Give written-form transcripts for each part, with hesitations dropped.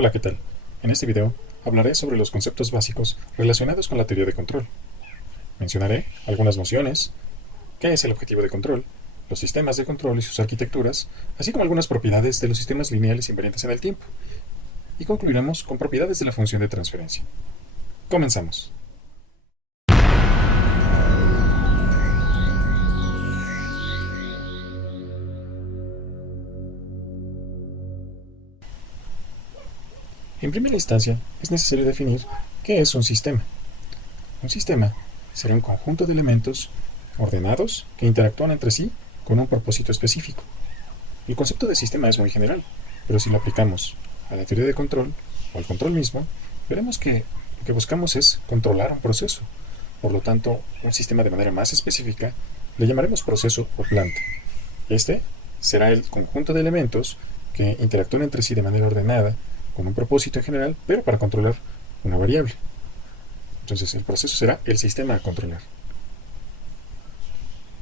Hola, ¿qué tal? En este video hablaré sobre los conceptos básicos relacionados con la teoría de control. Mencionaré algunas nociones, qué es el objetivo de control, los sistemas de control y sus arquitecturas, así como algunas propiedades de los sistemas lineales invariantes en el tiempo, y concluiremos con propiedades de la función de transferencia. Comenzamos. En primera instancia, es necesario definir qué es un sistema. Un sistema será un conjunto de elementos ordenados que interactúan entre sí con un propósito específico. El concepto de sistema es muy general, pero si lo aplicamos a la teoría de control o al control mismo, veremos que lo que buscamos es controlar un proceso. Por lo tanto, un sistema de manera más específica le llamaremos proceso o planta. Este será el conjunto de elementos que interactúan entre sí de manera ordenada, con un propósito en general, pero para controlar una variable. Entonces, el proceso será el sistema a controlar.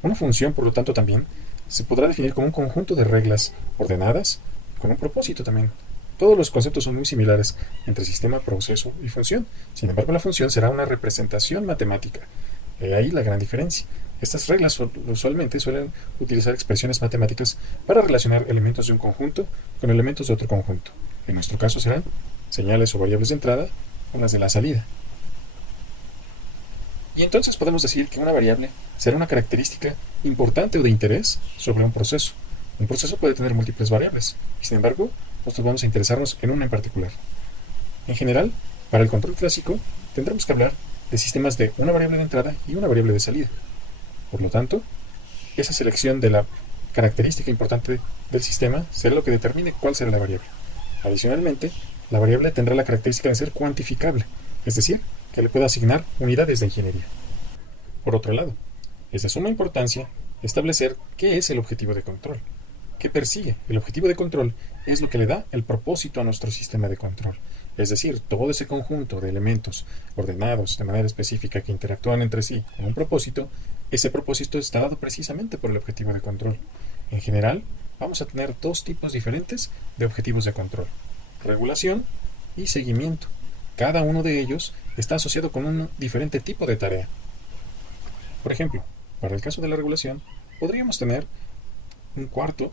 Una función, por lo tanto, también se podrá definir como un conjunto de reglas ordenadas con un propósito también. Todos los conceptos son muy similares entre sistema, proceso y función. Sin embargo, la función será una representación matemática. Ahí la gran diferencia. Estas reglas usualmente suelen utilizar expresiones matemáticas para relacionar elementos de un conjunto con elementos de otro conjunto. En nuestro caso serán señales o variables de entrada con las de la salida. Y entonces podemos decir que una variable será una característica importante o de interés sobre un proceso. Un proceso puede tener múltiples variables, y sin embargo, nosotros vamos a interesarnos en una en particular. En general, para el control clásico, tendremos que hablar de sistemas de una variable de entrada y una variable de salida. Por lo tanto, esa selección de la característica importante del sistema será lo que determine cuál será la variable. Adicionalmente, la variable tendrá la característica de ser cuantificable, es decir, que le pueda asignar unidades de ingeniería. Por otro lado, es de suma importancia establecer qué es el objetivo de control. ¿Qué persigue? El objetivo de control es lo que le da el propósito a nuestro sistema de control. Es decir, todo ese conjunto de elementos ordenados de manera específica que interactúan entre sí con un propósito, ese propósito está dado precisamente por el objetivo de control. En general, vamos a tener dos tipos diferentes de objetivos de control: regulación y seguimiento. Cada uno de ellos está asociado con un diferente tipo de tarea. Por ejemplo, para el caso de la regulación, podríamos tener un cuarto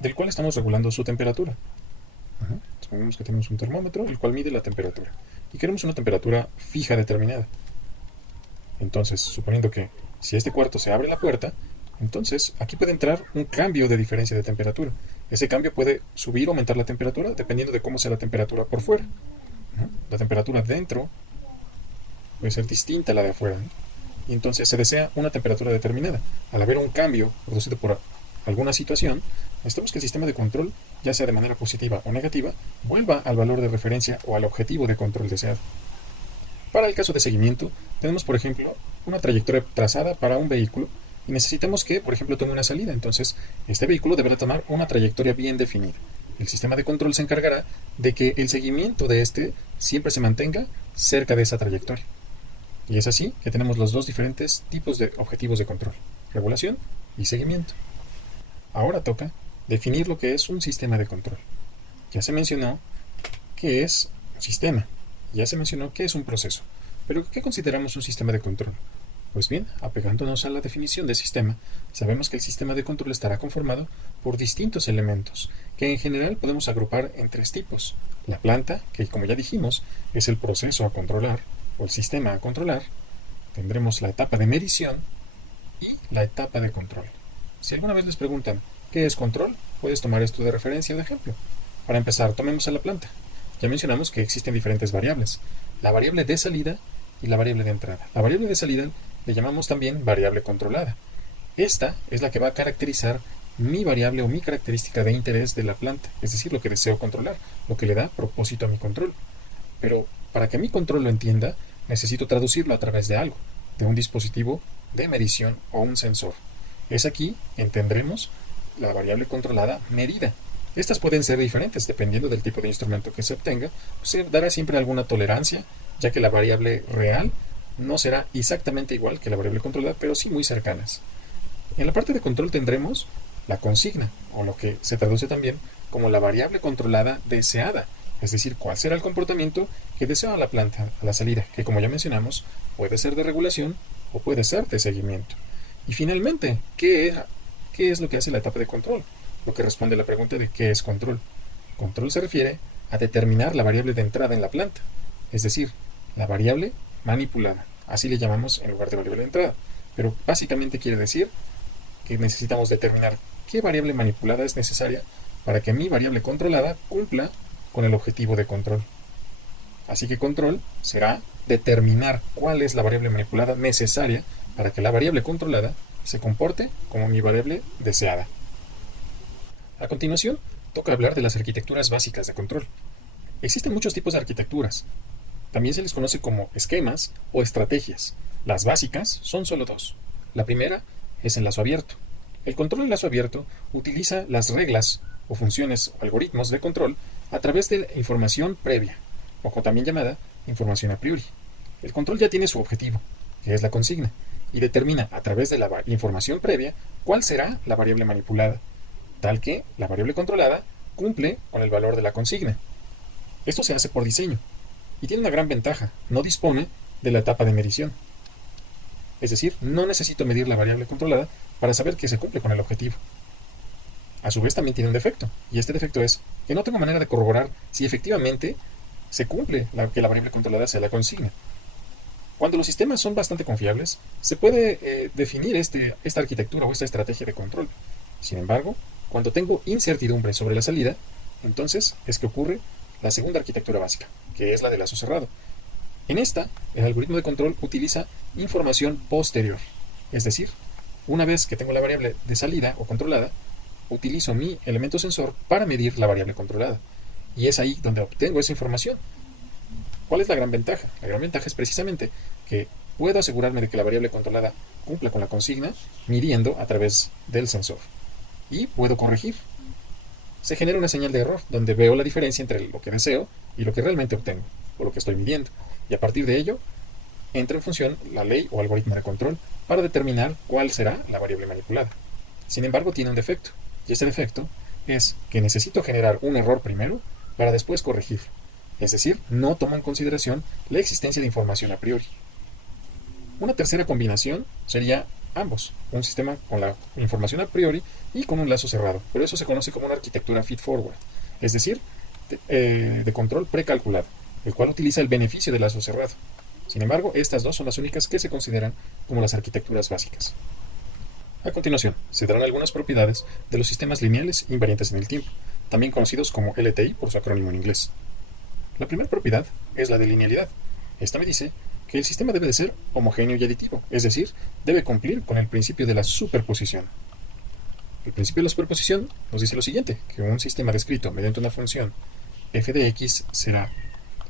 del cual estamos regulando su temperatura. Supongamos que tenemos un termómetro, el cual mide la temperatura, y queremos una temperatura fija determinada. Entonces, suponiendo que si a este cuarto se abre la puerta, entonces aquí puede entrar un cambio de diferencia de temperatura. Ese cambio puede subir o aumentar la temperatura dependiendo de cómo sea la temperatura por fuera. La temperatura dentro puede ser distinta a la de afuera, y entonces se desea una temperatura determinada. Al haber un cambio producido por alguna situación, necesitamos que el sistema de control, ya sea de manera positiva o negativa, vuelva al valor de referencia o al objetivo de control deseado. Para el caso de seguimiento, tenemos, por ejemplo, una trayectoria trazada para un vehículo y necesitamos que, por ejemplo, tome una salida. Entonces, este vehículo deberá tomar una trayectoria bien definida. El sistema de control se encargará de que el seguimiento de este siempre se mantenga cerca de esa trayectoria. Y es así que tenemos los dos diferentes tipos de objetivos de control: regulación y seguimiento. Ahora toca definir lo que es un sistema de control. Ya se mencionó qué es un sistema, ya se mencionó qué es un proceso, pero ¿qué consideramos un sistema de control? Pues bien, apegándonos a la definición de sistema, sabemos que el sistema de control estará conformado por distintos elementos, que en general podemos agrupar en tres tipos: la planta, que como ya dijimos, es el proceso a controlar, o el sistema a controlar; tendremos la etapa de medición y la etapa de control. Si alguna vez les preguntan ¿qué es control?, puedes tomar esto de referencia o de ejemplo. Para empezar, tomemos a la planta. Ya mencionamos que existen diferentes variables: la variable de salida y la variable de entrada. La variable de salida le llamamos también variable controlada. Esta es la que va a caracterizar mi variable o mi característica de interés de la planta, es decir, lo que deseo controlar, lo que le da propósito a mi control. Pero para que mi control lo entienda, necesito traducirlo a través de algo, de un dispositivo de medición o un sensor. Es aquí que tendremos la variable controlada medida. Estas pueden ser diferentes dependiendo del tipo de instrumento que se obtenga. Se dará siempre alguna tolerancia, ya que la variable real no será exactamente igual que la variable controlada, pero sí muy cercanas. En la parte de control tendremos la consigna, o lo que se traduce también como la variable controlada deseada, es decir, cuál será el comportamiento que desea la planta a la salida, que como ya mencionamos, puede ser de regulación o puede ser de seguimiento. Y finalmente, ¿qué es lo que hace la etapa de control? Lo que responde a la pregunta de ¿qué es control? Control se refiere a determinar la variable de entrada en la planta, es decir, la variable manipulada. Así le llamamos en lugar de variable de entrada. Pero básicamente quiere decir que necesitamos determinar qué variable manipulada es necesaria para que mi variable controlada cumpla con el objetivo de control. Así que control será determinar cuál es la variable manipulada necesaria para que la variable controlada se comporte como mi variable deseada. A continuación, toca hablar de las arquitecturas básicas de control. Existen muchos tipos de arquitecturas. También se les conoce como esquemas o estrategias. Las básicas son solo dos. La primera es en lazo abierto. El control en lazo abierto utiliza las reglas o funciones o algoritmos de control a través de la información previa, o también llamada información a priori. El control ya tiene su objetivo, que es la consigna, y determina a través de la información previa cuál será la variable manipulada, tal que la variable controlada cumple con el valor de la consigna. Esto se hace por diseño, y tiene una gran ventaja: no dispone de la etapa de medición. Es decir, no necesito medir la variable controlada para saber que se cumple con el objetivo. A su vez también tiene un defecto, y este defecto es que no tengo manera de corroborar si efectivamente se cumple que la variable controlada sea la consigna. Cuando los sistemas son bastante confiables, se puede definir esta arquitectura o esta estrategia de control. Sin embargo, cuando tengo incertidumbre sobre la salida, entonces es que ocurre la segunda arquitectura básica, que es la de lazo cerrado. En esta, el algoritmo de control utiliza información posterior, es decir, una vez que tengo la variable de salida o controlada, utilizo mi elemento sensor para medir la variable controlada, y es ahí donde obtengo esa información. ¿Cuál es la gran ventaja? La gran ventaja es precisamente que puedo asegurarme de que la variable controlada cumpla con la consigna midiendo a través del sensor, y puedo corregir. Se genera una señal de error donde veo la diferencia entre lo que deseo y lo que realmente obtengo, o lo que estoy midiendo, y a partir de ello entra en función la ley o algoritmo de control para determinar cuál será la variable manipulada. Sin embargo, tiene un defecto, y este defecto es que necesito generar un error primero para después corregir. Es decir, no toma en consideración la existencia de información a priori. Una tercera combinación sería ambos, un sistema con la información a priori y con un lazo cerrado, pero eso se conoce como una arquitectura feed-forward, es decir, de control precalculado, el cual utiliza el beneficio del lazo cerrado. Sin embargo, estas dos son las únicas que se consideran como las arquitecturas básicas. A continuación, se darán algunas propiedades de los sistemas lineales invariantes en el tiempo, también conocidos como LTI por su acrónimo en inglés. La primera propiedad es la de linealidad. Esta me dice que el sistema debe de ser homogéneo y aditivo, es decir, debe cumplir con el principio de la superposición. El principio de la superposición nos dice lo siguiente, que un sistema descrito mediante una función f de x será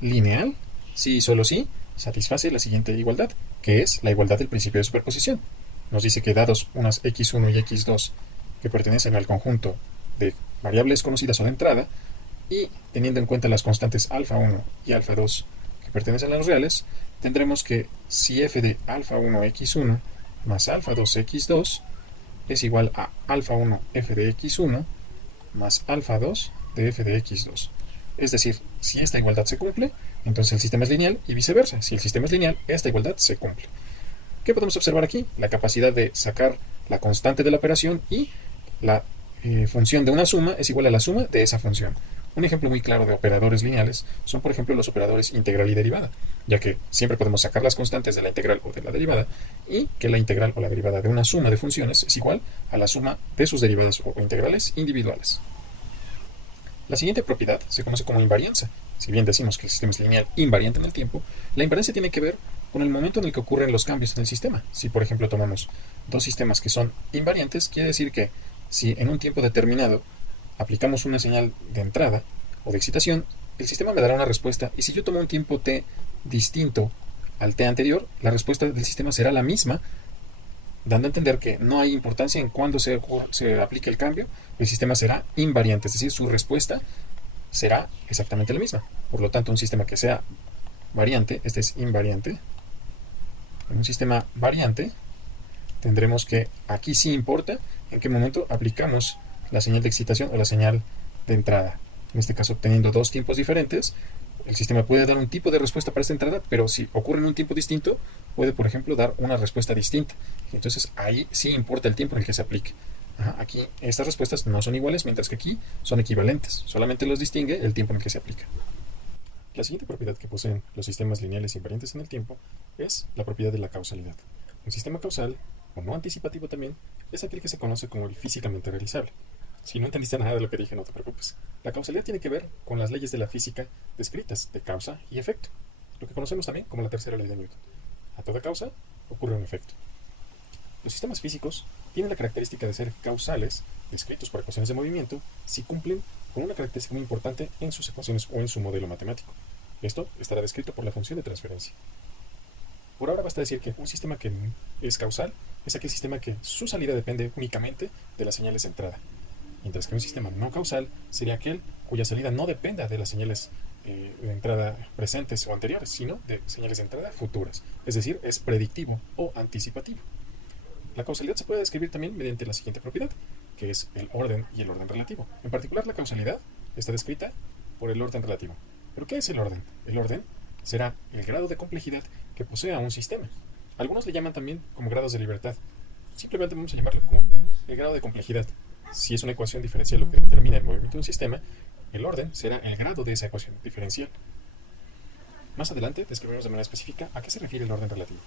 lineal si y solo si satisface la siguiente igualdad, que es la igualdad del principio de superposición. Nos dice que dados unas x1 y x2 que pertenecen al conjunto de variables conocidas o de entrada, y teniendo en cuenta las constantes alfa1 y alfa2 que pertenecen a los reales, tendremos que si f de alfa1 x1 más alfa2 x2 es igual a alfa1 f de x1 más alfa2 de f de x2. Es decir, si esta igualdad se cumple, entonces el sistema es lineal, y viceversa. Si el sistema es lineal, esta igualdad se cumple. ¿Qué podemos observar aquí? La capacidad de sacar la constante de la operación, y la función de una suma es igual a la suma de esa función. Un ejemplo muy claro de operadores lineales son, por ejemplo, los operadores integral y derivada, ya que siempre podemos sacar las constantes de la integral o de la derivada, y que la integral o la derivada de una suma de funciones es igual a la suma de sus derivadas o integrales individuales. La siguiente propiedad se conoce como invarianza. Si bien decimos que el sistema es lineal invariante en el tiempo, la invarianza tiene que ver con el momento en el que ocurren los cambios en el sistema. Si, por ejemplo, tomamos dos sistemas que son invariantes, quiere decir que si en un tiempo determinado aplicamos una señal de entrada o de excitación, el sistema me dará una respuesta, y si yo tomo un tiempo t distinto al t anterior, la respuesta del sistema será la misma, dando a entender que no hay importancia en cuándo se aplique el cambio. El sistema será invariante, es decir, su respuesta será exactamente la misma. Por lo tanto, un sistema que sea variante, este es invariante. En un sistema variante tendremos que aquí sí importa en qué momento aplicamos la señal de excitación o la señal de entrada. En este caso, teniendo dos tiempos diferentes, el sistema puede dar un tipo de respuesta para esta entrada, pero si ocurre en un tiempo distinto, puede, por ejemplo, dar una respuesta distinta. Entonces, ahí sí importa el tiempo en el que se aplique. Aquí estas respuestas no son iguales, mientras que aquí son equivalentes. Solamente los distingue el tiempo en el que se aplica. La siguiente propiedad que poseen los sistemas lineales invariantes en el tiempo es la propiedad de la causalidad. Un sistema causal, o no anticipativo también, es aquel que se conoce como el físicamente realizable. Si no entendiste nada de lo que dije, no te preocupes. La causalidad tiene que ver con las leyes de la física descritas de causa y efecto, lo que conocemos también como la tercera ley de Newton. A toda causa ocurre un efecto. Los sistemas físicos tienen la característica de ser causales, descritos por ecuaciones de movimiento, si cumplen con una característica muy importante en sus ecuaciones o en su modelo matemático. Esto estará descrito por la función de transferencia. Por ahora basta decir que un sistema que es causal es aquel sistema que su salida depende únicamente de las señales de entrada, mientras que un sistema no causal sería aquel cuya salida no dependa de las señales de entrada presentes o anteriores, sino de señales de entrada futuras, es decir, es predictivo o anticipativo. La causalidad se puede describir también mediante la siguiente propiedad, que es el orden y el orden relativo. En particular, la causalidad está descrita por el orden relativo. ¿Pero qué es el orden? El orden será el grado de complejidad que posea un sistema. Algunos le llaman también como grados de libertad. Simplemente vamos a llamarlo como el grado de complejidad. Si es una ecuación diferencial lo que determina el movimiento de un sistema, el orden será el grado de esa ecuación diferencial. Más adelante describiremos de manera específica a qué se refiere el orden relativo.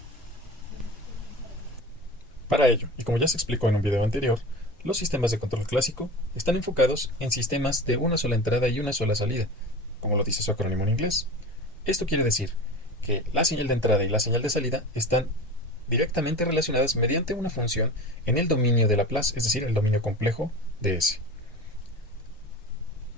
Para ello, y como ya se explicó en un video anterior, los sistemas de control clásico están enfocados en sistemas de una sola entrada y una sola salida, como lo dice su acrónimo en inglés. Esto quiere decir que la señal de entrada y la señal de salida están directamente relacionadas mediante una función en el dominio de Laplace, es decir, el dominio complejo de S.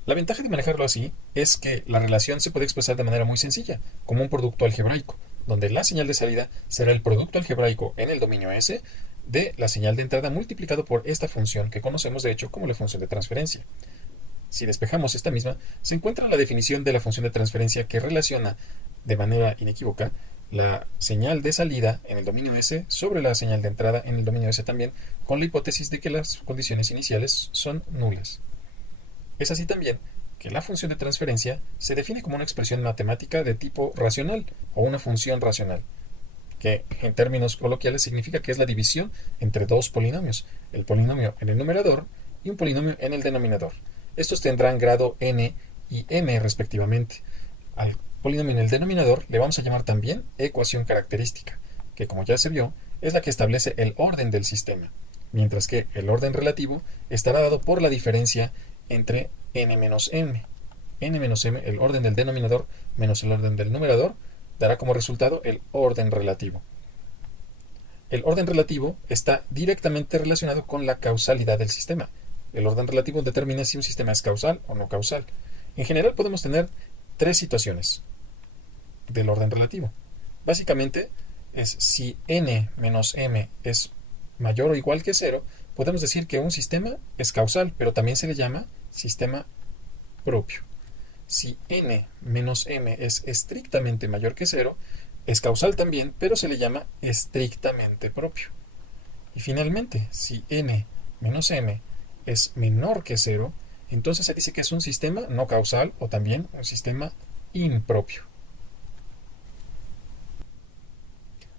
La ventaja de manejarlo así es que la relación se puede expresar de manera muy sencilla, como un producto algebraico, donde la señal de salida será el producto algebraico en el dominio S de la señal de entrada multiplicado por esta función que conocemos de hecho como la función de transferencia. Si despejamos esta misma, se encuentra la definición de la función de transferencia que relaciona de manera inequívoca la señal de salida en el dominio S sobre la señal de entrada en el dominio S también, con la hipótesis de que las condiciones iniciales son nulas. Es así también que la función de transferencia se define como una expresión matemática de tipo racional o una función racional, que en términos coloquiales significa que es la división entre dos polinomios, el polinomio en el numerador y un polinomio en el denominador. Estos tendrán grado n y m respectivamente. Al polinomio en el denominador le vamos a llamar también ecuación característica, que como ya se vio, es la que establece el orden del sistema, mientras que el orden relativo estará dado por la diferencia entre n menos m. n menos m, el orden del denominador menos el orden del numerador, dará como resultado el orden relativo. El orden relativo está directamente relacionado con la causalidad del sistema. El orden relativo determina si un sistema es causal o no causal. En general podemos tener tres situaciones del orden relativo. Básicamente es si n menos m es mayor o igual que 0, podemos decir que un sistema es causal, pero también se le llama sistema propio. Si n menos m es estrictamente mayor que 0, es causal también, pero se le llama estrictamente propio. Y finalmente, si n menos m es menor que 0, entonces se dice que es un sistema no causal o también un sistema impropio.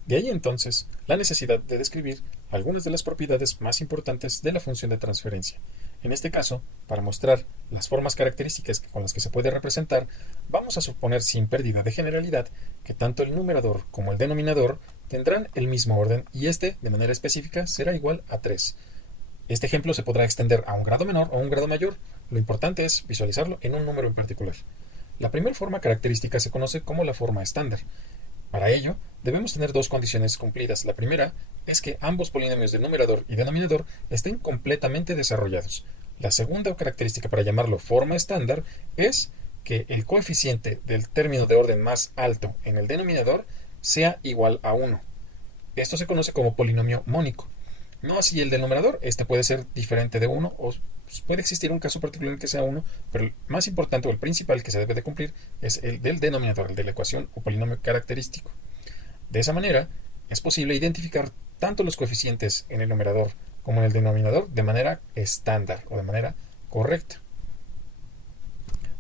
De ahí entonces la necesidad de describir algunas de las propiedades más importantes de la función de transferencia. En este caso, para mostrar las formas características con las que se puede representar, vamos a suponer sin pérdida de generalidad que tanto el numerador como el denominador tendrán el mismo orden y este, de manera específica, será igual a 3. Este ejemplo se podrá extender a un grado menor o un grado mayor. Lo importante es visualizarlo en un número en particular. La primera forma característica se conoce como la forma estándar. Para ello, debemos tener dos condiciones cumplidas. La primera es que ambos polinomios de numerador y denominador estén completamente desarrollados. La segunda característica para llamarlo forma estándar es que el coeficiente del término de orden más alto en el denominador sea igual a 1. Esto se conoce como polinomio mónico. No así el del numerador, este puede ser diferente de 1 o puede existir un caso particular en que sea 1, pero el más importante o el principal que se debe de cumplir es el del denominador, el de la ecuación o polinomio característico. De esa manera, es posible identificar tanto los coeficientes en el numerador como en el denominador de manera estándar o de manera correcta.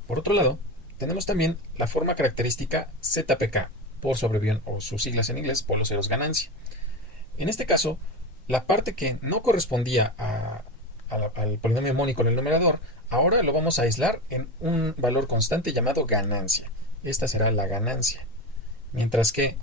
Por otro lado, tenemos también la forma característica ZPK, por sobreviven o sus siglas en inglés, polos ceros ganancia. En este caso, la parte que no correspondía al polinomio mónico en el numerador, ahora lo vamos a aislar en un valor constante llamado ganancia. Esta será la ganancia. Mientras que,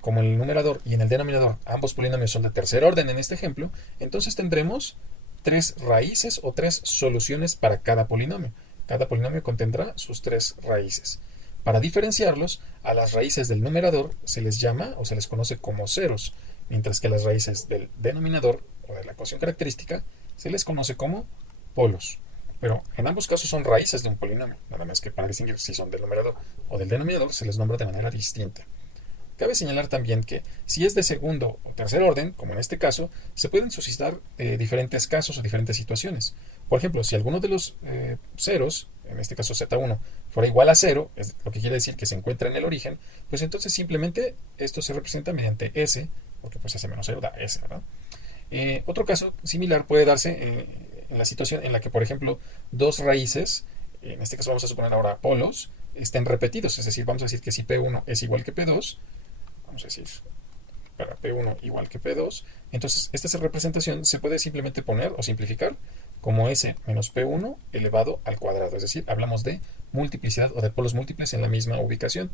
como en el numerador y en el denominador ambos polinomios son de tercer orden en este ejemplo, entonces tendremos 3 raíces o 3 soluciones para cada polinomio. Cada polinomio contendrá sus 3 raíces. Para diferenciarlos, a las raíces del numerador se les llama o se les conoce como ceros, mientras que a las raíces del denominador o de la ecuación característica se les conoce como polos. Pero en ambos casos son raíces de un polinomio, nada más que para distinguir si son del numerador o del denominador se les nombra de manera distinta. Cabe señalar también que si es de segundo o tercer orden, como en este caso, se pueden suscitar diferentes casos o diferentes situaciones. Por ejemplo, si alguno de los ceros, en este caso z1, fuera igual a 0, es lo que quiere decir que se encuentra en el origen, pues entonces simplemente esto se representa mediante s, porque pues s menos 0 da s, ¿verdad? Otro caso similar puede darse en la situación en la que, por ejemplo, dos raíces, en este caso vamos a suponer ahora polos, estén repetidos, es decir, vamos a decir que si P1 es igual que P2, vamos a decir para P1 igual que P2, entonces esta representación se puede simplemente poner o simplificar como S menos P1 elevado al cuadrado, es decir, hablamos de multiplicidad o de polos múltiples en la misma ubicación.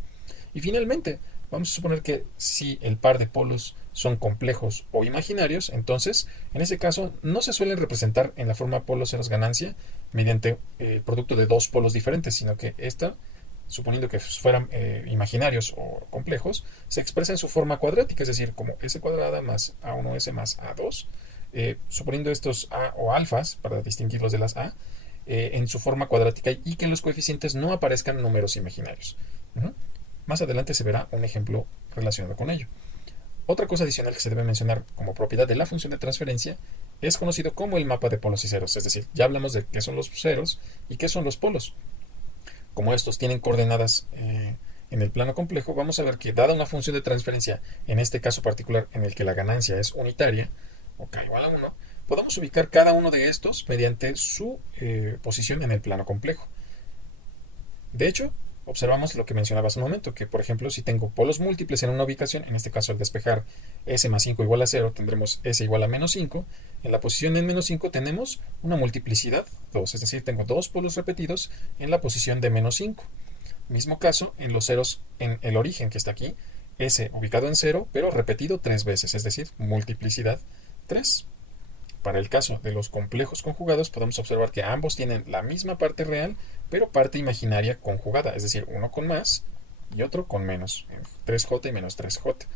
Y finalmente, vamos a suponer que si el par de polos son complejos o imaginarios, entonces, en ese caso, no se suelen representar en la forma polos ceros ganancia mediante el producto de dos polos diferentes, sino que esta, suponiendo que fueran imaginarios o complejos, se expresa en su forma cuadrática, es decir, como s cuadrada más a1s más a2, suponiendo estos a o alfas, para distinguirlos de las a, en su forma cuadrática y que en los coeficientes no aparezcan números imaginarios. Más adelante se verá un ejemplo relacionado con ello. Otra cosa adicional que se debe mencionar como propiedad de la función de transferencia es conocido como el mapa de polos y ceros, es decir, ya hablamos de qué son los ceros y qué son los polos. Como estos tienen coordenadas en el plano complejo, vamos a ver que dada una función de transferencia, en este caso particular en el que la ganancia es unitaria, o k igual a 1, podemos ubicar cada uno de estos mediante su posición en el plano complejo. De hecho, observamos lo que mencionaba hace un momento, que por ejemplo, si tengo polos múltiples en una ubicación, en este caso al despejar s más 5 igual a 0, tendremos s igual a menos 5. En la posición en menos 5 tenemos una multiplicidad 2, es decir, tengo dos polos repetidos en la posición de menos 5. Mismo caso en los ceros en el origen que está aquí, s ubicado en 0, pero repetido 3 veces, es decir, multiplicidad 3. Para el caso de los complejos conjugados, podemos observar que ambos tienen la misma parte real, pero parte imaginaria conjugada, es decir, uno con más y otro con menos, 3j y menos 3j.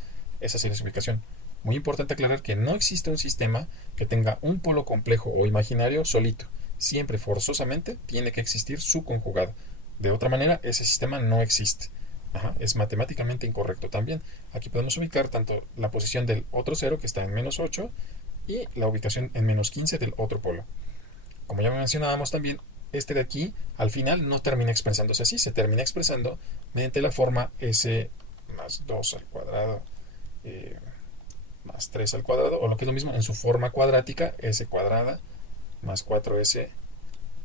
Esa sí es la ubicación. Muy importante aclarar que no existe un sistema que tenga un polo complejo o imaginario solito. Siempre forzosamente tiene que existir su conjugado. De otra manera, ese sistema no existe. Es matemáticamente incorrecto también. Aquí podemos ubicar tanto la posición del otro cero, que está en menos 8, y la ubicación en menos 15 del otro polo. Como ya mencionábamos también, este de aquí al final no termina expresándose así, se termina expresando mediante la forma s más 2 al cuadrado más 3 al cuadrado, o lo que es lo mismo en su forma cuadrática, s cuadrada más 4s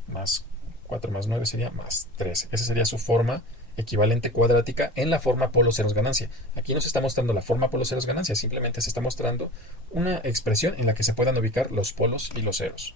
más 4 más 9 sería más 3. Esa sería su forma equivalente cuadrática en la forma polos ceros ganancia. Aquí no se está mostrando la forma polos ceros ganancia, simplemente se está mostrando una expresión en la que se puedan ubicar los polos y los ceros.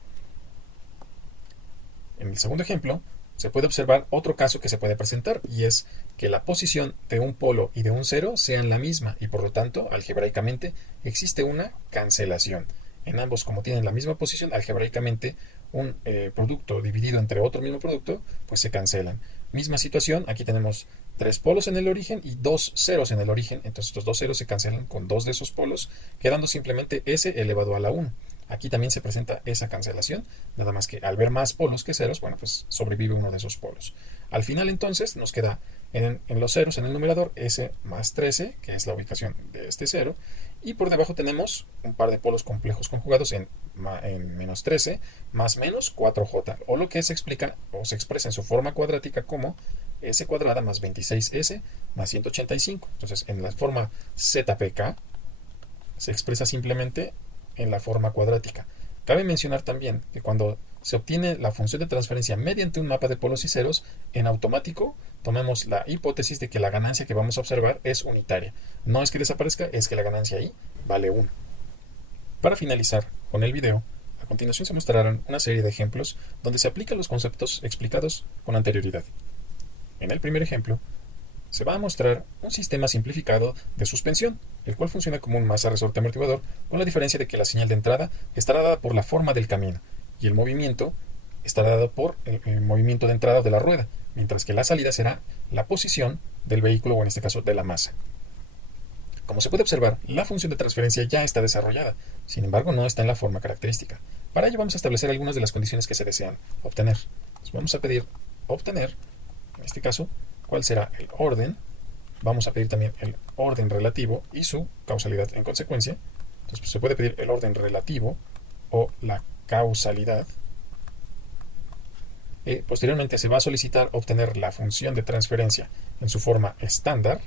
En el segundo ejemplo, se puede observar otro caso que se puede presentar, y es que la posición de un polo y de un cero sean la misma, y por lo tanto, algebraicamente, existe una cancelación. En ambos, como tienen la misma posición, algebraicamente, un producto dividido entre otro mismo producto, pues se cancelan. Misma situación, aquí tenemos 3 polos en el origen y 2 ceros en el origen, entonces estos 2 ceros se cancelan con 2 de esos polos, quedando simplemente s elevado a la 1. Aquí también se presenta esa cancelación, nada más que al ver más polos que ceros, bueno, pues sobrevive uno de esos polos. Al final entonces nos queda en los ceros, en el numerador, s más 13, que es la ubicación de este cero, y por debajo tenemos un par de polos complejos conjugados en menos 13 más menos 4j, o lo que se explica o se expresa en su forma cuadrática como s cuadrada más 26s más 185. Entonces, en la forma ZPK se expresa simplemente en la forma cuadrática. Cabe mencionar también que cuando se obtiene la función de transferencia mediante un mapa de polos y ceros, en automático tomamos la hipótesis de que la ganancia que vamos a observar es unitaria. No es que desaparezca, es que la ganancia ahí vale 1. Para finalizar con el video, a continuación se mostrarán una serie de ejemplos donde se aplican los conceptos explicados con anterioridad. En el primer ejemplo, se va a mostrar un sistema simplificado de suspensión, el cual funciona como un masa resorte amortiguador, con la diferencia de que la señal de entrada estará dada por la forma del camino y el movimiento estará dado por el movimiento de entrada de la rueda, mientras que la salida será la posición del vehículo o en este caso de la masa. Como se puede observar, la función de transferencia ya está desarrollada, sin embargo no está en la forma característica. Para ello vamos a establecer algunas de las condiciones que se desean obtener. Entonces vamos a pedir obtener, en este caso, cuál será el orden. Vamos a pedir también el orden relativo y su causalidad en consecuencia. Entonces pues, se puede pedir el orden relativo o la causalidad. Posteriormente se va a solicitar obtener la función de transferencia en su forma estándar,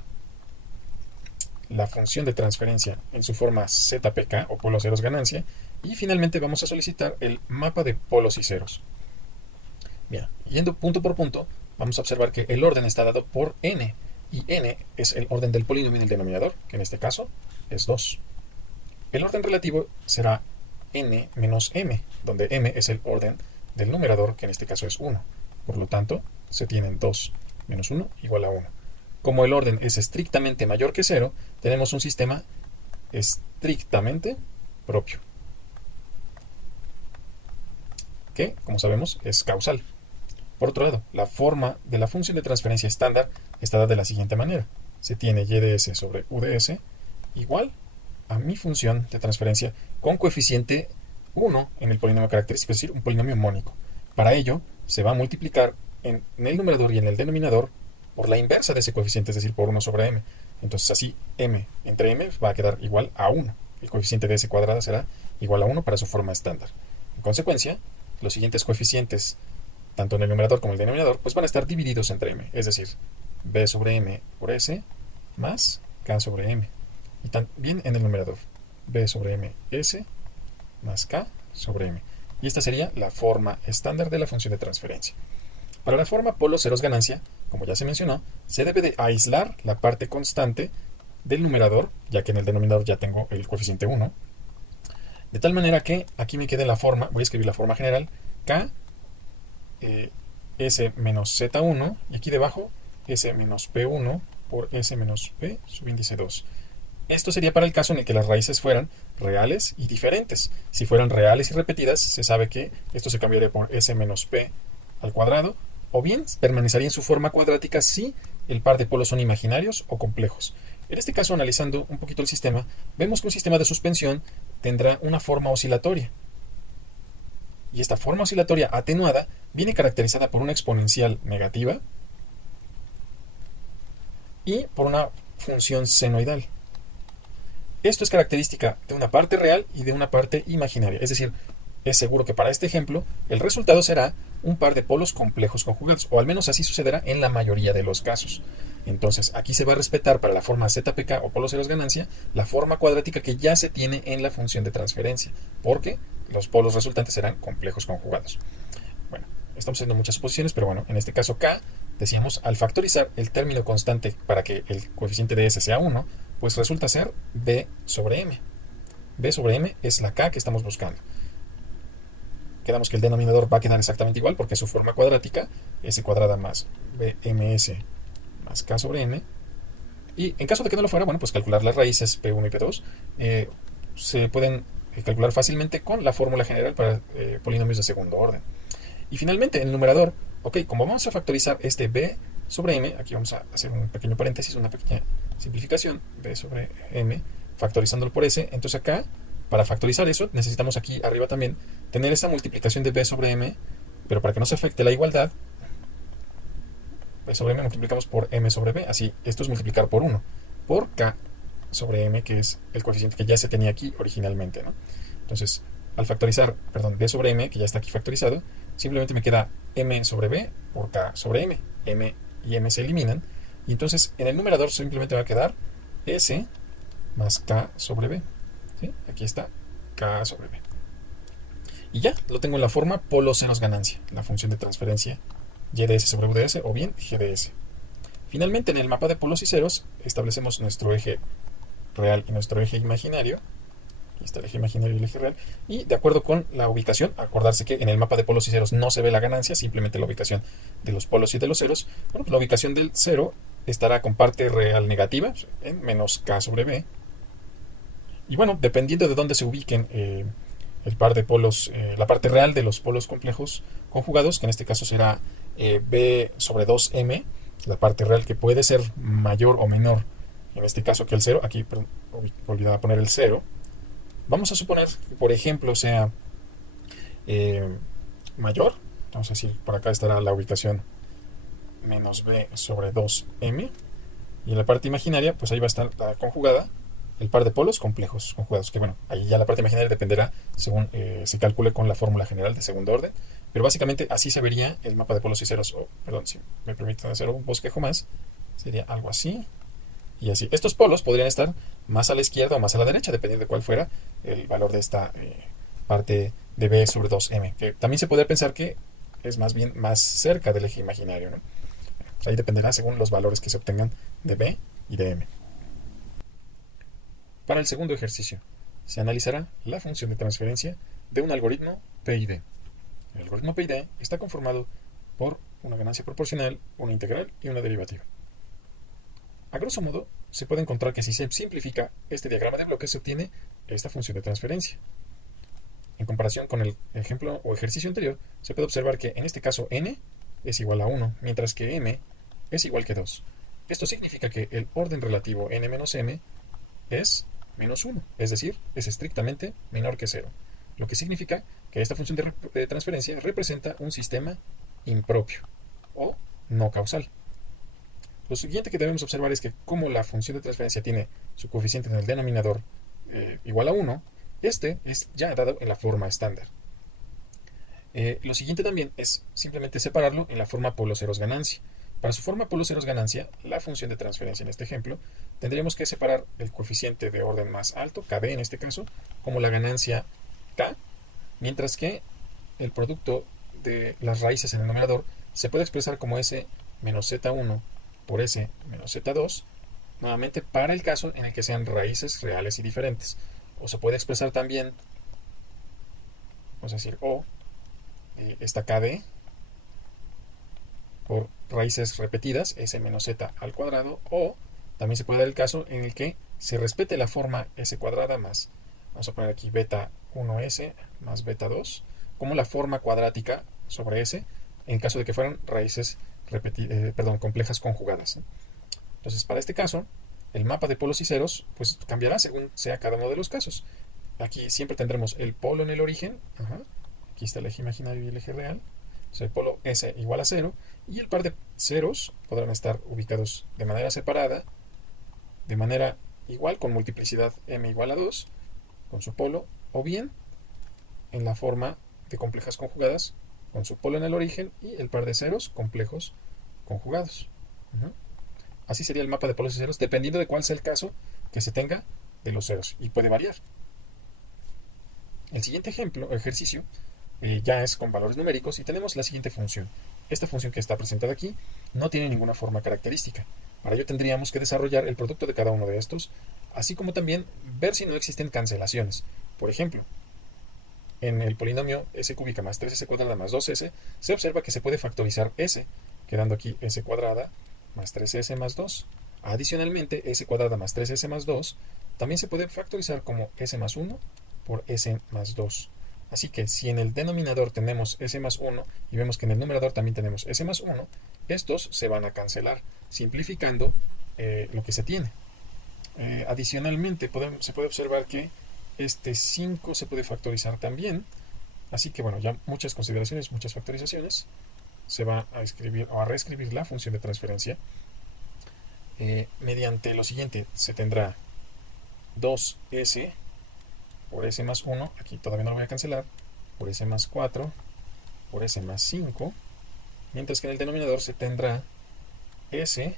la función de transferencia en su forma ZPK o polos ceros ganancia, y finalmente vamos a solicitar el mapa de polos y ceros. Bien, yendo punto por punto, vamos a observar que el orden está dado por n, y n es el orden del polinomio en el denominador, que en este caso es 2. El orden relativo será n menos m, donde m es el orden del numerador, que en este caso es 1. Por lo tanto, se tienen 2 menos 1 igual a 1. Como el orden es estrictamente mayor que 0, tenemos un sistema estrictamente propio, que, como sabemos, es causal. Por otro lado, la forma de la función de transferencia estándar está dada de la siguiente manera. Se tiene y de s sobre u de s igual a mi función de transferencia con coeficiente 1 en el polinomio característico, es decir, un polinomio mónico. Para ello, se va a multiplicar en el numerador y en el denominador por la inversa de ese coeficiente, es decir, por 1 sobre m. Entonces así, m entre m va a quedar igual a 1. El coeficiente de s cuadrada será igual a 1 para su forma estándar. En consecuencia, los siguientes coeficientes, tanto en el numerador como en el denominador, pues van a estar divididos entre m, es decir, b sobre m por s más k sobre m. Y también en el numerador, b sobre m s más k sobre m. Y esta sería la forma estándar de la función de transferencia. Para la forma polos ceros ganancia, como ya se mencionó, se debe de aislar la parte constante del numerador, ya que en el denominador ya tengo el coeficiente 1, de tal manera que aquí me quede la forma, voy a escribir la forma general, k s menos z1, y aquí debajo s menos p1 por s menos p subíndice 2. Esto sería para el caso en el que las raíces fueran reales y diferentes. Si fueran reales y repetidas, se sabe que esto se cambiaría por s menos p al cuadrado, o bien permanecería en su forma cuadrática si el par de polos son imaginarios o complejos. En este caso, analizando un poquito el sistema, vemos que un sistema de suspensión tendrá una forma oscilatoria. Y esta forma oscilatoria atenuada viene caracterizada por una exponencial negativa y por una función senoidal. Esto es característica de una parte real y de una parte imaginaria. Es decir, es seguro que para este ejemplo el resultado será un par de polos complejos conjugados, o al menos así sucederá en la mayoría de los casos. Entonces, aquí se va a respetar para la forma ZPK o polos ceros ganancia la forma cuadrática que ya se tiene en la función de transferencia, porque los polos resultantes serán complejos conjugados. Bueno, estamos haciendo muchas suposiciones, pero bueno, en este caso K, decíamos, al factorizar el término constante para que el coeficiente de S sea 1, pues resulta ser B sobre M. B sobre M es la K que estamos buscando. Quedamos que el denominador va a quedar exactamente igual porque es su forma cuadrática, S cuadrada más BMS más K sobre M. Y en caso de que no lo fuera, bueno, pues calcular las raíces P1 y P2 se pueden calcular fácilmente con la fórmula general para polinomios de segundo orden. Y finalmente, el numerador, ok, como vamos a factorizar este B sobre M, aquí vamos a hacer un pequeño paréntesis, una pequeña simplificación, B sobre M, factorizándolo por S, entonces acá, para factorizar eso, necesitamos aquí arriba también tener esa multiplicación de B sobre M, pero para que no se afecte la igualdad, B sobre M multiplicamos por M sobre B, así, esto es multiplicar por 1, por K sobre M, que es el coeficiente que ya se tenía aquí originalmente, ¿no? Entonces, al factorizar, perdón, B sobre M, que ya está aquí factorizado, simplemente me queda M sobre B por K sobre M. M y M se eliminan. Y entonces en el numerador simplemente va a quedar S más K sobre B. ¿Sí? Aquí está K sobre B. Y ya, lo tengo en la forma polo ceros ganancia, la función de transferencia y sobre vds o bien gds. Finalmente, en el mapa de polos y ceros, establecemos nuestro eje real y nuestro eje imaginario. Aquí está el eje imaginario y el eje real. Y de acuerdo con la ubicación, acordarse que en el mapa de polos y ceros no se ve la ganancia, simplemente la ubicación de los polos y de los ceros. Bueno, pues la ubicación del cero estará con parte real negativa, en menos k sobre b. Y bueno, dependiendo de dónde se ubiquen el par de polos, la parte real de los polos complejos conjugados, que en este caso será b sobre 2m, la parte real que puede ser mayor o menor, en este caso que el cero. Aquí, perdón, olvidaba poner el cero. Vamos a suponer que, por ejemplo, sea eh, mayor. Vamos a decir, por acá estará la ubicación menos b sobre 2m. Y en la parte imaginaria, pues ahí va a estar la conjugada, el par de polos complejos conjugados. Que bueno, ahí ya la parte imaginaria dependerá según se calcule con la fórmula general de segundo orden. Pero básicamente así se vería el mapa de polos y ceros. Perdón, si me permiten hacer un bosquejo más, sería algo así y así. Estos polos podrían estar más a la izquierda o más a la derecha, dependiendo de cuál fuera el valor de esta parte de b sobre 2m, que también se podría pensar que es más bien más cerca del eje imaginario, ¿no? Ahí dependerá según los valores que se obtengan de b y de m. Para el segundo ejercicio, se analizará la función de transferencia de un algoritmo PID. El algoritmo PID está conformado por una ganancia proporcional, una integral y una derivativa. A grosso modo, se puede encontrar que si se simplifica este diagrama de bloques se obtiene esta función de transferencia. En comparación con el ejemplo o ejercicio anterior, se puede observar que en este caso n es igual a 1, mientras que m es igual que 2. Esto significa que el orden relativo n menos m es menos 1, es decir, es estrictamente menor que 0, lo que significa que esta función de transferencia representa un sistema impropio o no causal. Lo siguiente que debemos observar es que como la función de transferencia tiene su coeficiente en el denominador igual a 1, este es ya dado en la forma estándar. Lo siguiente también es simplemente separarlo en la forma polo ceros ganancia. Para su forma polo ceros ganancia, la función de transferencia en este ejemplo, tendríamos que separar el coeficiente de orden más alto, KB en este caso, como la ganancia K, mientras que el producto de las raíces en el numerador se puede expresar como S menos Z1 por S menos Z2, nuevamente para el caso en el que sean raíces reales y diferentes. O se puede expresar también, vamos a decir, O, esta KD, por raíces repetidas, S menos Z al cuadrado, o también se puede dar el caso en el que se respete la forma S cuadrada más, vamos a poner aquí beta 1S más beta 2, como la forma cuadrática sobre S, en caso de que fueran raíces complejas conjugadas. Entonces, para este caso, el mapa de polos y ceros pues cambiará según sea cada uno de los casos. Aquí siempre tendremos el polo en el origen, aquí está el eje imaginario y el eje real, entonces el polo S igual a 0, y el par de ceros podrán estar ubicados de manera separada, de manera igual con multiplicidad m igual a 2, con su polo, o bien en la forma de complejas conjugadas, con su polo en el origen y el par de ceros complejos conjugados. Así sería el mapa de polos y ceros, dependiendo de cuál sea el caso que se tenga de los ceros, y puede variar. El siguiente ejemplo, ejercicio, ya es con valores numéricos y tenemos la siguiente función. Esta función que está presentada aquí no tiene ninguna forma característica. Para ello tendríamos que desarrollar el producto de cada uno de estos, así como también ver si no existen cancelaciones. Por ejemplo, en el polinomio s cúbica más 3s cuadrada más 2s, se observa que se puede factorizar s, quedando aquí s cuadrada más 3s más 2. Adicionalmente, s cuadrada más 3s más 2 también se puede factorizar como s más 1 por s más 2. Así que si en el denominador tenemos s más 1 y vemos que en el numerador también tenemos s más 1, estos se van a cancelar, simplificando lo que se tiene. Adicionalmente, se puede observar que este 5 se puede factorizar también. Así que bueno, ya muchas consideraciones, muchas factorizaciones. Se va a escribir o a reescribir la función de transferencia mediante lo siguiente. Se tendrá 2s por s más 1, aquí todavía no lo voy a cancelar, por s más 4, por s más 5, mientras que en el denominador se tendrá s,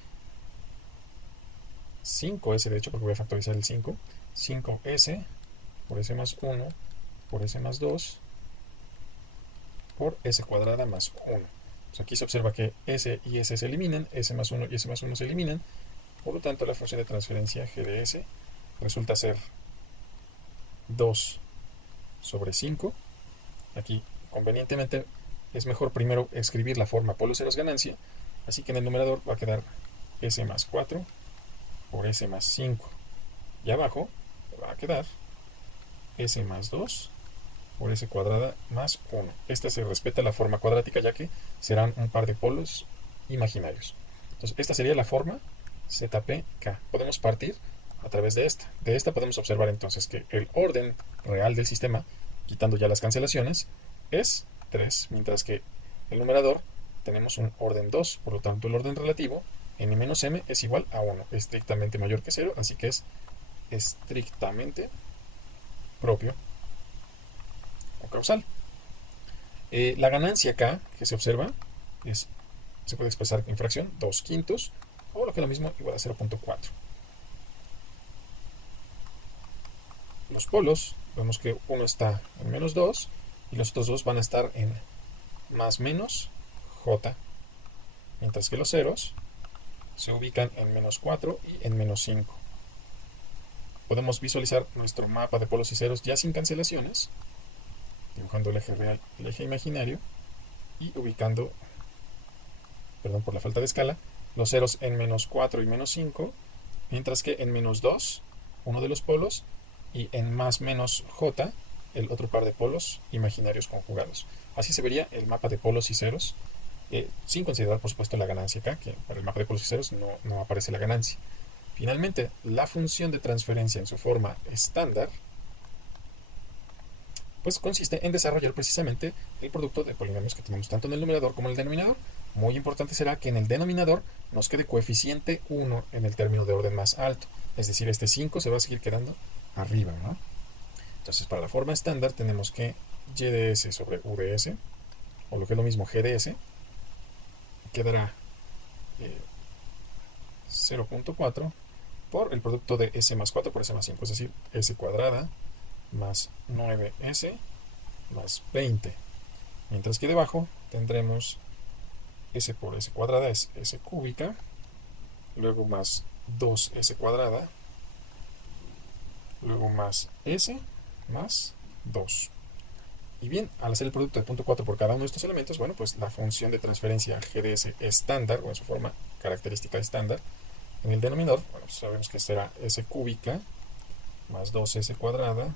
5s de hecho, porque voy a factorizar el 5s por s más 1, por s más 2, por s cuadrada más 1. Pues aquí se observa que s y s se eliminan, s más 1 y s más 1 se eliminan. Por lo tanto, la función de transferencia g de s resulta ser 2 sobre 5. Aquí, convenientemente, es mejor primero escribir la forma polos ceros ganancia. Así que en el numerador va a quedar s más 4 por s más 5. Y abajo va a quedar s más 2 por s cuadrada más 1. Esta se respeta la forma cuadrática, ya que serán un par de polos imaginarios. Entonces, esta sería la forma ZPK. Podemos partir a través de esta. De esta podemos observar entonces que el orden real del sistema, quitando ya las cancelaciones, es 3, mientras que el numerador tenemos un orden 2, por lo tanto el orden relativo n menos m es igual a 1, estrictamente mayor que 0, así que es estrictamente propio o causal. La ganancia K que se observa se puede expresar en fracción 2 quintos, o lo que es lo mismo, igual a 0.4. Los polos, vemos que uno está en menos 2 y los otros dos van a estar en más menos j, mientras que los ceros se ubican en menos 4 y en menos 5. Podemos visualizar nuestro mapa de polos y ceros ya sin cancelaciones, dibujando el eje real y el eje imaginario y ubicando, perdón por la falta de escala, los ceros en menos 4 y menos 5, mientras que en menos 2 uno de los polos y en más menos j el otro par de polos imaginarios conjugados. Así se vería el mapa de polos y ceros, sin considerar por supuesto la ganancia acá, que para el mapa de polos y ceros no aparece la ganancia. Finalmente, la función de transferencia en su forma estándar pues consiste en desarrollar precisamente el producto de polinomios que tenemos tanto en el numerador como en el denominador. Muy importante será que en el denominador nos quede coeficiente 1 en el término de orden más alto, es decir, este 5 se va a seguir quedando arriba, ¿no? Entonces, para la forma estándar tenemos que y de s sobre u de s, o lo que es lo mismo g de s, quedará 0.4 por el producto de s más 4 por s más 5, es decir, s cuadrada más 9s más 20. Mientras que debajo tendremos s por s cuadrada es s cúbica, luego más 2s cuadrada, luego más s más 2. Y bien, al hacer el producto de punto 4 por cada uno de estos elementos, bueno, pues la función de transferencia g de s estándar, o en su forma característica estándar, en el denominador, bueno, pues sabemos que será s cúbica más 2s cuadrada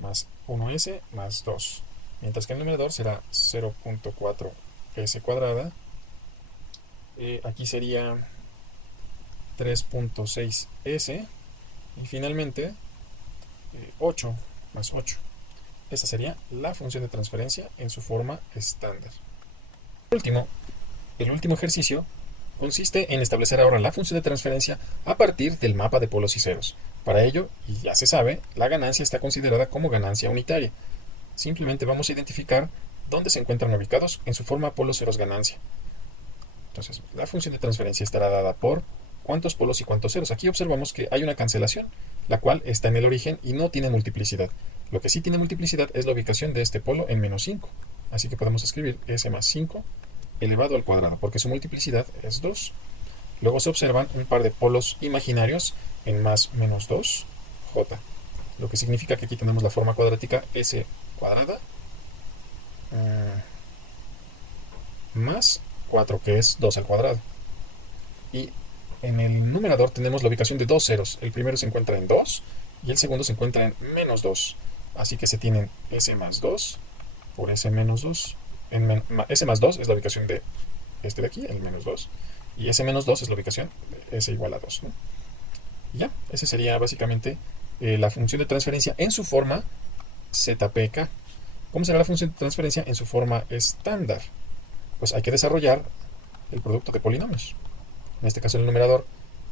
más 1s más 2. Mientras que el numerador será 0.4s cuadrada. Aquí sería 3.6s. Y finalmente 8 más 8. Esta sería la función de transferencia en su forma estándar. El último ejercicio consiste en establecer ahora la función de transferencia a partir del mapa de polos y ceros. Para ello, y ya se sabe, la ganancia está considerada como ganancia unitaria. Simplemente vamos a identificar dónde se encuentran ubicados en su forma polos ceros ganancia. Entonces, la función de transferencia estará dada por cuántos polos y cuántos ceros. Aquí observamos que hay una cancelación, la cual está en el origen y no tiene multiplicidad. Lo que sí tiene multiplicidad es la ubicación de este polo en menos 5. Así que podemos escribir s más 5 elevado al cuadrado, porque su multiplicidad es 2. Luego se observan un par de polos imaginarios en más menos 2, j. Lo que significa que aquí tenemos la forma cuadrática s cuadrada más 4, que es 2 al cuadrado. Y en el numerador tenemos la ubicación de dos ceros. El primero se encuentra en 2 y el segundo se encuentra en menos 2. Así que se tienen s más 2 por s menos 2. S más 2 es la ubicación de este de aquí, el menos 2. Y s menos 2 es la ubicación de s igual a 2, ¿no? Y ya, esa sería básicamente la función de transferencia en su forma ZPK. ¿Cómo será la función de transferencia en su forma estándar? Pues hay que desarrollar el producto de polinomios. En este caso el numerador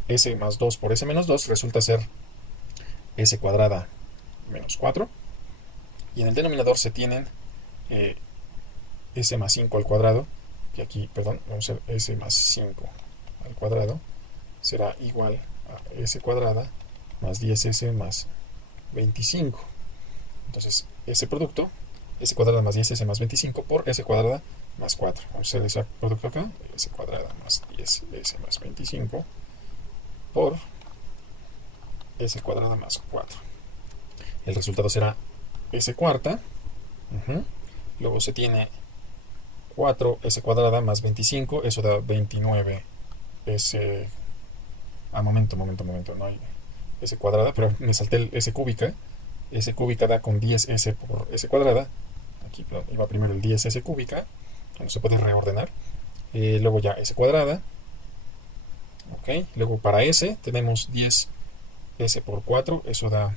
s más 2 por s menos 2 resulta ser s cuadrada menos 4. Y en el denominador se tienen s más 5 al cuadrado, que aquí, perdón, vamos a hacer s más 5 al cuadrado, será igual a s cuadrada más 10s más 25. Entonces, ese producto S cuadrada más 10S más 25 por S cuadrada más 4. Vamos a hacer ese producto acá. S cuadrada más 10S más 25 por S cuadrada más 4. El resultado será S cuarta. Luego se tiene 4S cuadrada más 25. Eso da 29S. Momento. No hay S cuadrada, pero me salté el S cúbica. S cúbica da con 10S por S cuadrada. Aquí iba primero el 10S cúbica. No se puede reordenar. Luego ya S cuadrada. Ok. Luego para S tenemos 10S por 4. Eso da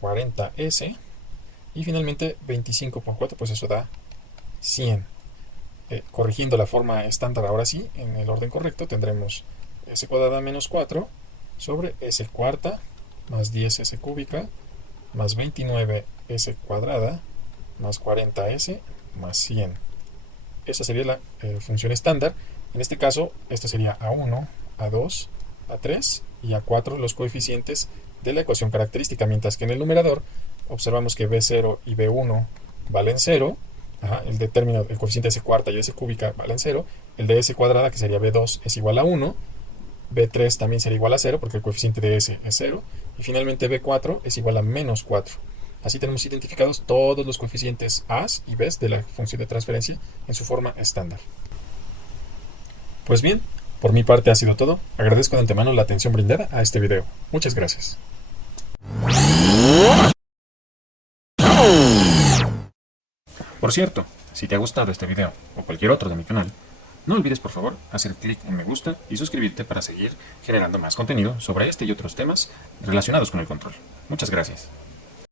40S. Y finalmente 25 por 4. Pues eso da 100. Corrigiendo la forma estándar ahora sí, en el orden correcto, tendremos S cuadrada menos 4 sobre S cuarta más 10S cúbica más 29S cuadrada más 40S más 100. Esa sería la función estándar. En este caso, esto sería A1, A2, A3 y A4 los coeficientes de la ecuación característica, mientras que en el numerador observamos que B0 y B1 valen 0. El coeficiente de S cuarta y S cúbica valen 0. El de S cuadrada, que sería B2, es igual a 1. B3 también sería igual a 0 porque el coeficiente de S es 0. Y finalmente B4 es igual a menos 4. Así tenemos identificados todos los coeficientes A's y B's de la función de transferencia en su forma estándar. Pues bien, por mi parte ha sido todo. Agradezco de antemano la atención brindada a este video. Muchas gracias. Por cierto, si te ha gustado este video o cualquier otro de mi canal, no olvides por favor hacer clic en me gusta y suscribirte para seguir generando más contenido sobre este y otros temas relacionados con el control. Muchas gracias.